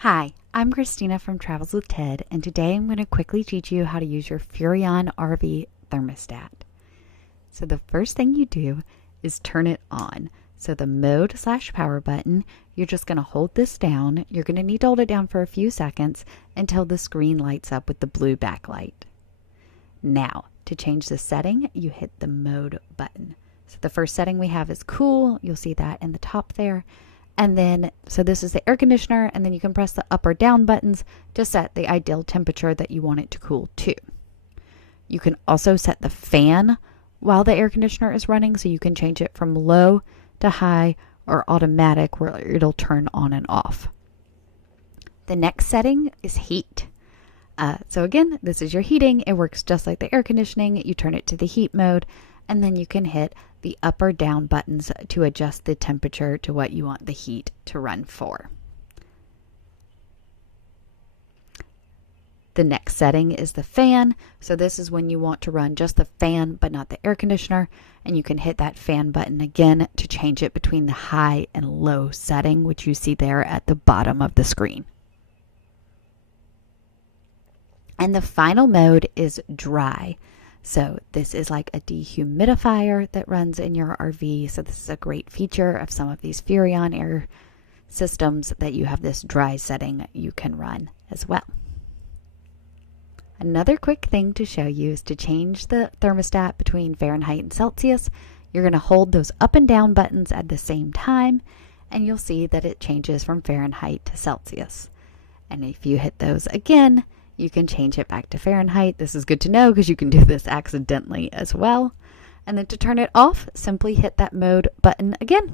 Hi, I'm Christina from Travels with Ted, and today I'm going to quickly teach you how to use your Furrion RV thermostat. So the first thing you do is turn it on. So the mode/power button, you're just going to hold this down. You're going to need to hold it down for a few seconds until the screen lights up with the blue backlight. Now, to change the setting, you hit the mode button. So the first setting we have is cool. You'll see that in the top there. And then, so this is the air conditioner, and then you can press the up or down buttons to set the ideal temperature that you want it to cool to. You can also set the fan while the air conditioner is running, so you can change it from low to high or automatic where it'll turn on and off. The next setting is heat. So again, this is your heating. It works just like the air conditioning. You turn it to the heat mode, and then you can hit the up or down buttons to adjust the temperature to what you want the heat to run for. The next setting is the fan. So this is when you want to run just the fan but not the air conditioner, and you can hit that fan button again to change it between the high and low setting, which you see there at the bottom of the screen. And the final mode is dry. So this is like a dehumidifier that runs in your RV. So this is a great feature of some of these Furrion air systems that you have this dry setting you can run as well. Another quick thing to show you is to change the thermostat between Fahrenheit and Celsius. You're going to hold those up and down buttons at the same time, and you'll see that it changes from Fahrenheit to Celsius. And if you hit those again, you can change it back to Fahrenheit. This is good to know because you can do this accidentally as well. And then to turn it off, simply hit that mode button again.